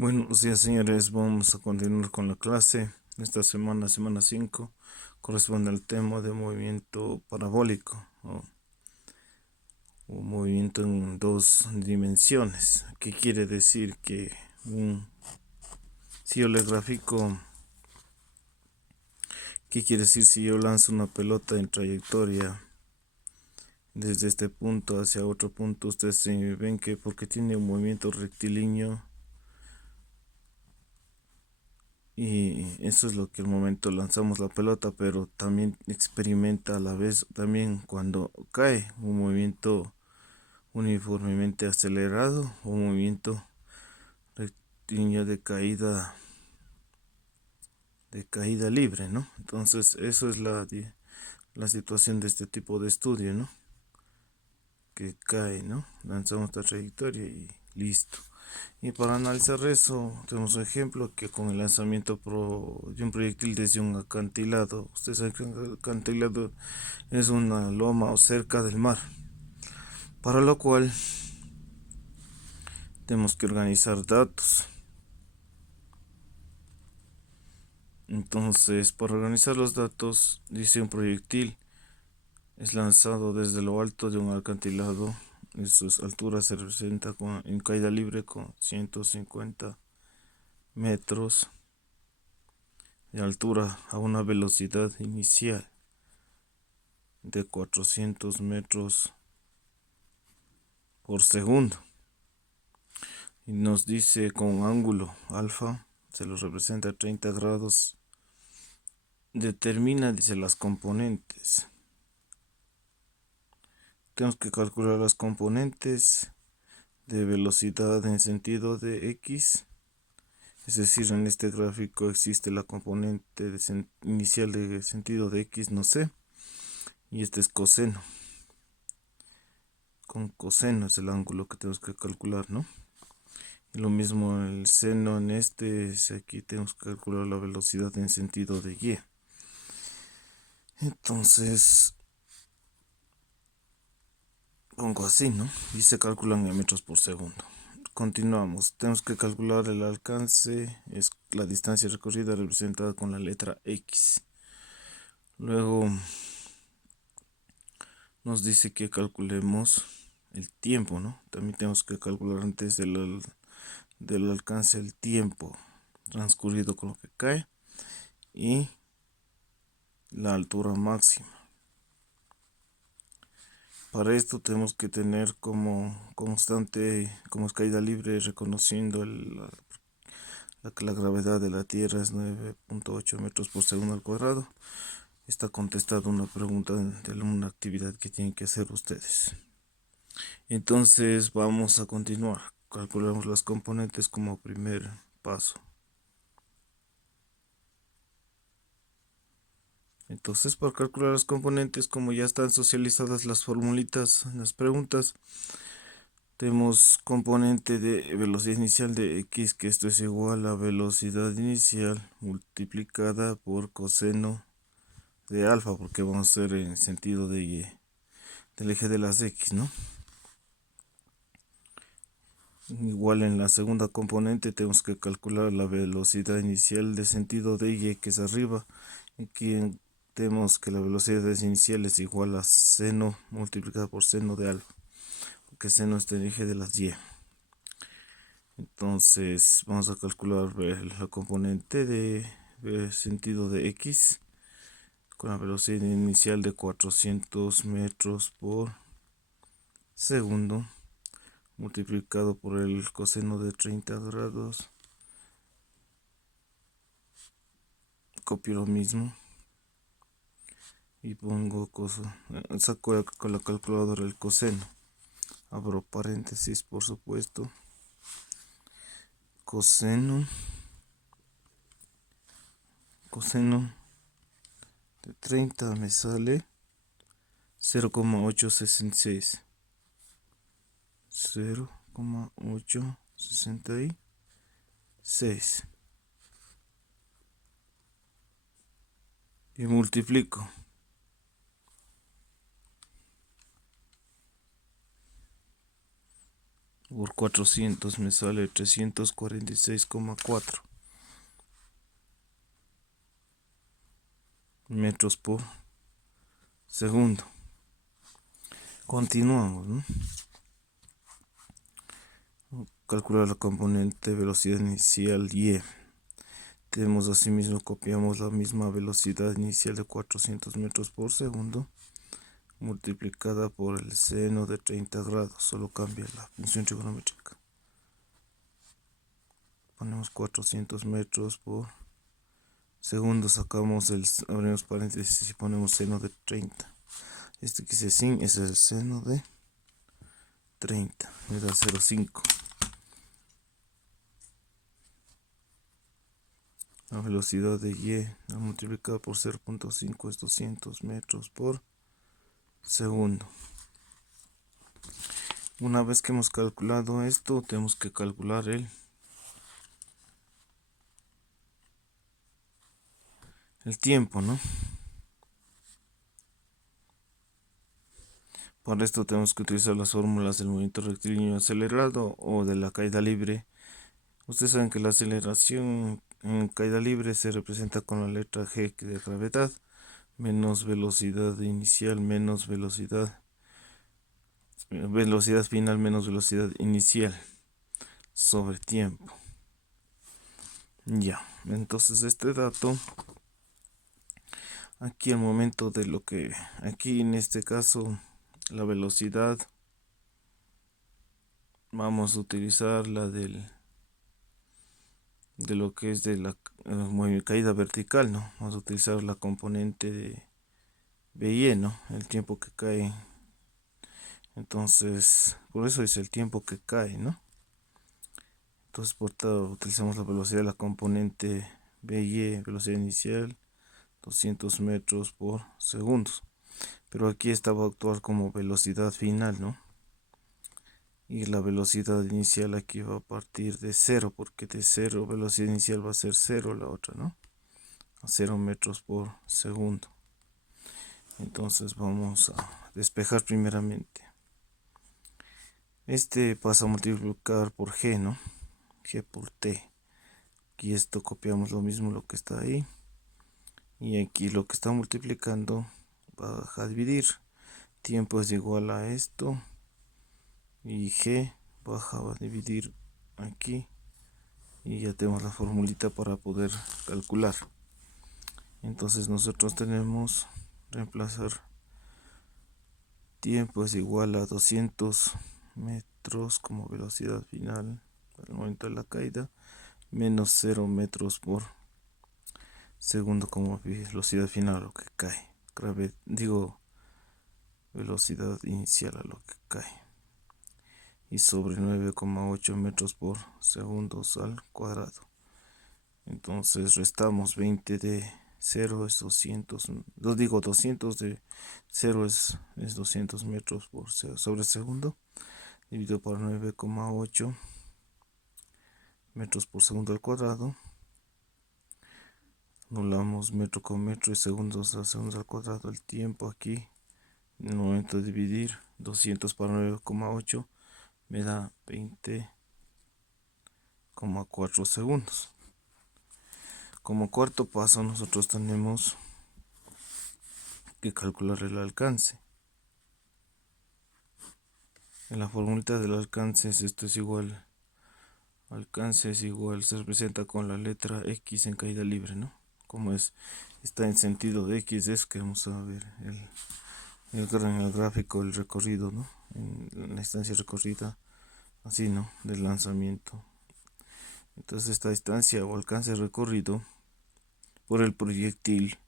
Buenos días, señores. Vamos a continuar con la clase. Esta semana, semana 5, corresponde al tema de movimiento parabólico o movimiento en dos dimensiones. ¿Qué quiere decir? Si yo le grafico, ¿qué quiere decir si yo lanzo una pelota en trayectoria desde este punto hacia otro punto? Ustedes ven que porque tiene un movimiento rectilíneo. Y eso es lo que al momento lanzamos la pelota, pero también experimenta a la vez también cuando cae un movimiento uniformemente acelerado o un movimiento rectilíneo de caída libre, ¿no? Entonces, eso es la situación de este tipo de estudio, ¿no? Que cae, ¿no? Lanzamos la trayectoria y listo. Y para analizar eso, tenemos un ejemplo que con el lanzamiento de un proyectil desde un acantilado. Ustedes saben que un acantilado es una loma o cerca del mar, para lo cual tenemos que organizar datos. Entonces, para organizar los datos, dice un proyectil es lanzado desde lo alto de un acantilado. Su altura se representa en caída libre con 150 metros de altura a una velocidad inicial de 400 metros por segundo. Y nos dice con un ángulo alfa, se lo representa a 30 grados. Determina, dice, las componentes. Tenemos que calcular las componentes de velocidad en sentido de X. Es decir, en este gráfico existe la componente inicial de sentido de X, no sé. Y este es coseno. Con coseno es el ángulo que tenemos que calcular, ¿no? Y lo mismo el seno en aquí tenemos que calcular la velocidad en sentido de Y. Entonces, pongo así, ¿no? Y se calculan en metros por segundo. Continuamos. Tenemos que calcular el alcance, es la distancia recorrida representada con la letra X. Luego nos dice que calculemos el tiempo, ¿no? También tenemos que calcular antes del alcance el tiempo transcurrido con lo que cae y la altura máxima. Para esto tenemos que tener como constante, como es caída libre, reconociendo que la gravedad de la Tierra es 9.8 metros por segundo al cuadrado. Está contestada una pregunta de una actividad que tienen que hacer ustedes. Entonces vamos a continuar. Calculamos las componentes como primer paso. Entonces, para calcular las componentes, como ya están socializadas las formulitas en las preguntas, tenemos componente de velocidad inicial de X, que esto es igual a velocidad inicial multiplicada por coseno de alfa, porque vamos a hacer en sentido de Y, del eje de las X, ¿no? Igual en la segunda componente tenemos que calcular la velocidad inicial de sentido de Y, que es arriba. Aquí tenemos que la velocidad inicial es igual a seno multiplicado por seno de alfa, porque seno es el eje de las Y. Entonces vamos a calcular la componente de sentido de X con la velocidad inicial de 400 metros por segundo multiplicado por el coseno de 30 grados. Copio lo mismo y pongo saco con la calculadora el coseno. Abro paréntesis, por supuesto. Coseno de 30 me sale 0,866. 0,866 y multiplico. por 400 me sale 346,4 metros por segundo. Continuamos, ¿no? Calcular la componente de velocidad inicial y. Tenemos asimismo, copiamos la misma velocidad inicial de 400 metros por segundo multiplicada por el seno de 30 grados, solo cambia la función trigonométrica. Ponemos 400 metros por segundo, sacamos abrimos paréntesis y ponemos seno de 30. Este que dice sin es el seno de 30, me da 0,5. La velocidad de y multiplicada por 0,5 es 200 metros por segundo. Una vez que hemos calculado esto, tenemos que calcular el tiempo, ¿no? Para esto tenemos que utilizar las fórmulas del movimiento rectilíneo acelerado o de la caída libre. Ustedes saben que la aceleración en caída libre se representa con la letra G de gravedad, menos velocidad inicial, menos velocidad final, menos velocidad inicial sobre tiempo. Ya, entonces este dato, aquí al momento de lo que, aquí en este caso, la velocidad, vamos a utilizar la de lo que es de la caída vertical, ¿no? Vamos a utilizar la componente de BY, ¿no? El tiempo que cae. Entonces, por eso es el tiempo que cae, ¿no? Entonces, por tanto, utilizamos la velocidad de la componente BY, velocidad inicial, 200 metros por segundo. Pero aquí esta va a actuar como velocidad final, ¿no? Y la velocidad inicial aquí va a partir de 0, porque de 0 velocidad inicial va a ser 0 la otra, ¿no? A 0 metros por segundo. Entonces vamos a despejar primeramente. Este pasa a multiplicar por G, ¿no? G por T. Aquí esto copiamos lo mismo, lo que está ahí. Y aquí lo que está multiplicando va a dividir. Tiempo es igual a esto. Y G va a dividir aquí. Y ya tenemos la formulita para poder calcular. Entonces nosotros tenemos reemplazar tiempo es igual a 200 metros como velocidad final al momento de la caída, menos 0 metros por segundo como velocidad final a lo que cae. Velocidad inicial a lo que cae. Y sobre 9,8 metros por segundo al cuadrado. Entonces restamos 20 de 0 es 200, 200 de 0 es 200 metros por sobre segundo, dividido por 9,8 metros por segundo al cuadrado. Anulamos metro con metro y segundos a segundos al cuadrado. El tiempo aquí, en el momento de dividir 200 por 9,8 me da 20,4 segundos. Como cuarto paso nosotros tenemos que calcular el alcance. En la formulita del alcance esto es igual. Alcance es igual, se representa con la letra X en caída libre, ¿no? Como está en sentido de X, es que vamos a ver en el gráfico el recorrido, ¿no? En la distancia recorrida, así, ¿no? Del lanzamiento. Entonces esta distancia o alcance recorrido por el proyectil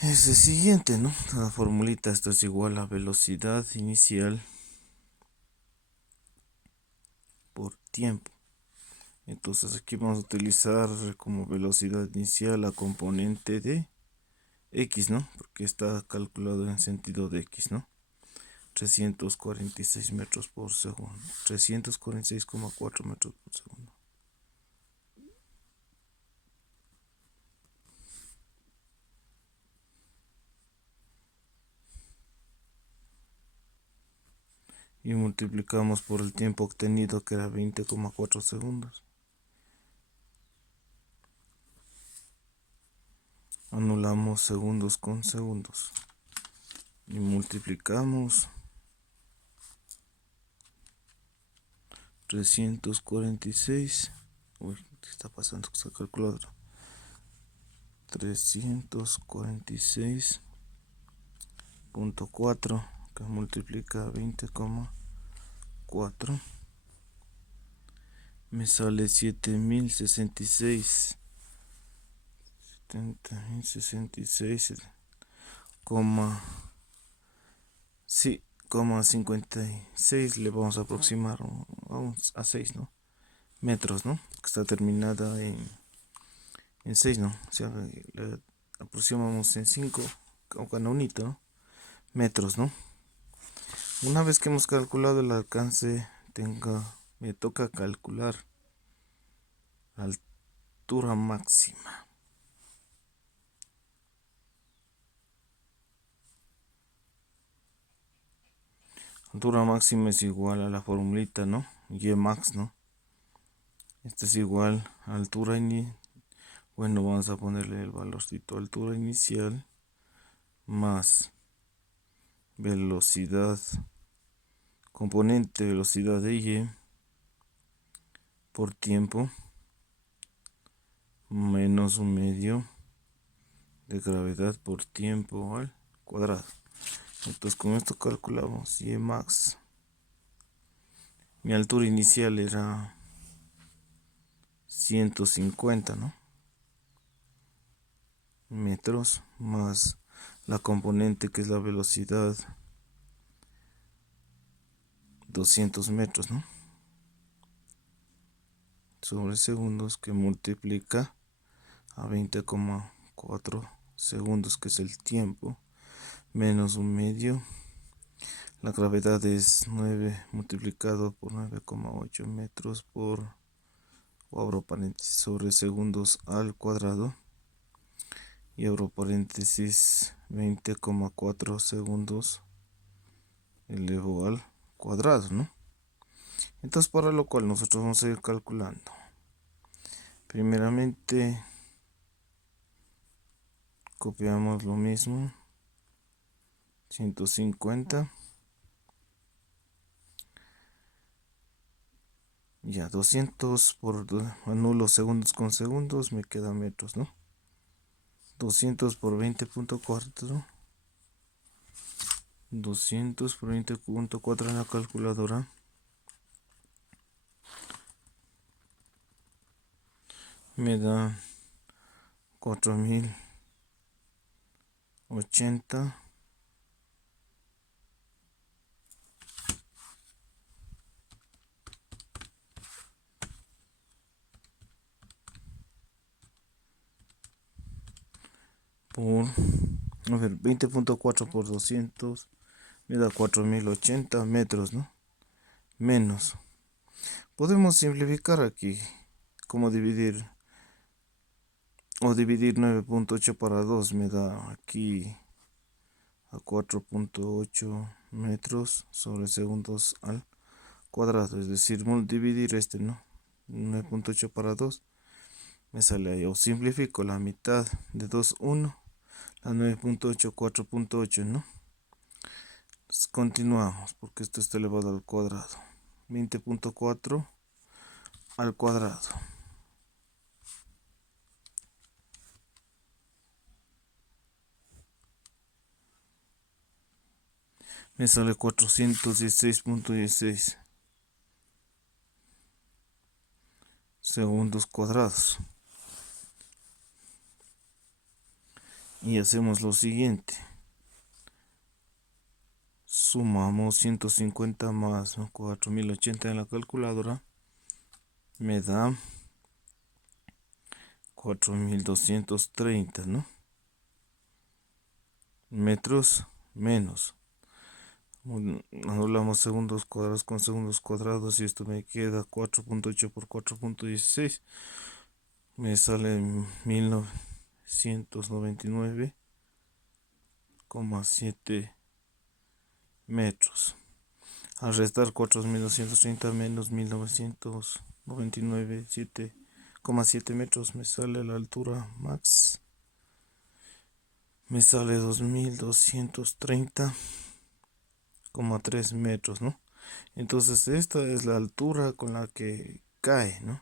es el siguiente, ¿no? La formulita esto es igual a velocidad inicial por tiempo. Entonces aquí vamos a utilizar como velocidad inicial la componente de X, ¿no? Porque está calculado en sentido de X, ¿no? 346 metros por segundo. 346,4 metros por segundo. y multiplicamos por el tiempo obtenido, que era 20,4 segundos. Anulamos segundos con segundos y multiplicamos 346. Uy, ¿qué está pasando con esta calculadora? 346.4 que multiplica 20,4 me sale 7066. 7066, sí, 56 le vamos a aproximar a 6, ¿no? Metros, ¿no? Que está terminada en 6, ¿no? O sea, le aproximamos en 5, o canonito, ¿no? Metros, ¿no? Una vez que hemos calculado el alcance, me toca calcular la altura máxima. Altura máxima es igual a la formulita, ¿no? Y max, ¿no? Este es igual a altura bueno, vamos a ponerle el valorcito: altura inicial más velocidad, componente velocidad de y por tiempo, menos un medio de gravedad por tiempo al cuadrado. Entonces con esto calculamos y max. Mi altura inicial era 150, ¿no? Metros, más la componente, que es la velocidad, 200 metros, ¿no? Sobre segundos, que multiplica a 20,4 segundos, que es el tiempo, menos un medio. La gravedad es 9 multiplicado por 9,8 metros por, o abro paréntesis, sobre segundos al cuadrado, y abro paréntesis, 20,4 segundos elevado al cuadrado, ¿no? Entonces, para lo cual nosotros vamos a ir calculando. Primeramente, copiamos lo mismo, 150, ya 200 por anulo segundos con segundos, me queda metros, ¿no? 200 por 20,4, 200 por 20,4 en la calculadora me da 4080 por, a ver, 20,4 por 200 me da 4080 metros, ¿no? Menos. Podemos simplificar aquí, como dividir, o dividir 9,8 para 2 me da aquí a 4,8 metros sobre segundos al cuadrado, es decir, dividir este, ¿no? 9,8 para 2 me sale ahí, o simplifico la mitad de 2, 1, la 9,8, 4,8, ¿no? Entonces, continuamos, porque esto está elevado al cuadrado, 20,4 al cuadrado me sale 416,16 segundos cuadrados. Y hacemos lo siguiente: sumamos 150 más, ¿no? 4080 en la calculadora me da 4230, ¿no? Metros menos. Anulamos segundos cuadrados con segundos cuadrados y esto me queda 4,8 por 4,16. Me sale 1999,7 metros. Al restar 4.230 menos 1.999, 7,7 metros, me sale la altura max. Me sale 2.230,3 metros, ¿no? Entonces esta es la altura con la que cae, ¿no?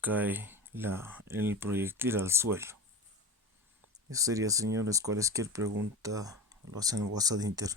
Cae el proyectil al suelo. Eso sería, señores. Cualquier pregunta lo hacen en WhatsApp interno.